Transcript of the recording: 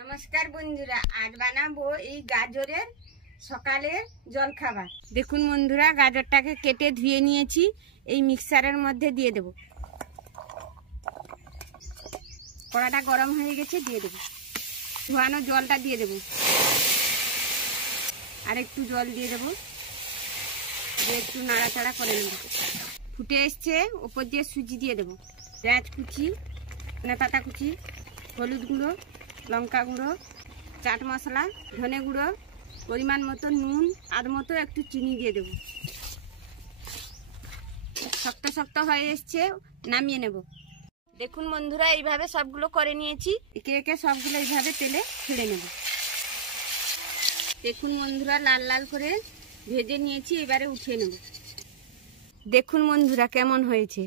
নমস্কার বন্ধুরা, আজ বানাবো এই গাজরের সকালের জলখাবার। দেখুন বন্ধুরা, গাজরটাকে কেটে ধুয়ে নিয়েছি, এই মিক্সারের মধ্যে দিয়ে দেব। কড়াটা গরম হয়ে গেছে, দিয়ে দেব। ধোয়ানো জলটা দিয়ে দেব, আর একটু জল দিয়ে দেব, দিয়ে একটু নাড়াচাড়া করে নেব। ফুটে এসছে, ওপর দিয়ে সুজি দিয়ে দেব। পেঁয়াজ কুচি, ধনেপাতা কুচি, হলুদ গুঁড়ো, লঙ্কা গুঁড়ো, চাট মশলা, ধনে গুঁড়ো, পরিমাণ মতো নুন, আর মতো একটু চিনি দিয়ে দেব। শক্ত শক্ত হয়ে এসছে, নামিয়ে নেব। দেখুন বন্ধুরা, এইভাবে সবগুলো করে নিয়েছি। একে একে সবগুলো এইভাবে তেলে ছেড়ে নেব। দেখুন বন্ধুরা, লাল লাল করে ভেজে নিয়েছি, এবারে উঠিয়ে নেব। দেখুন বন্ধুরা কেমন হয়েছে।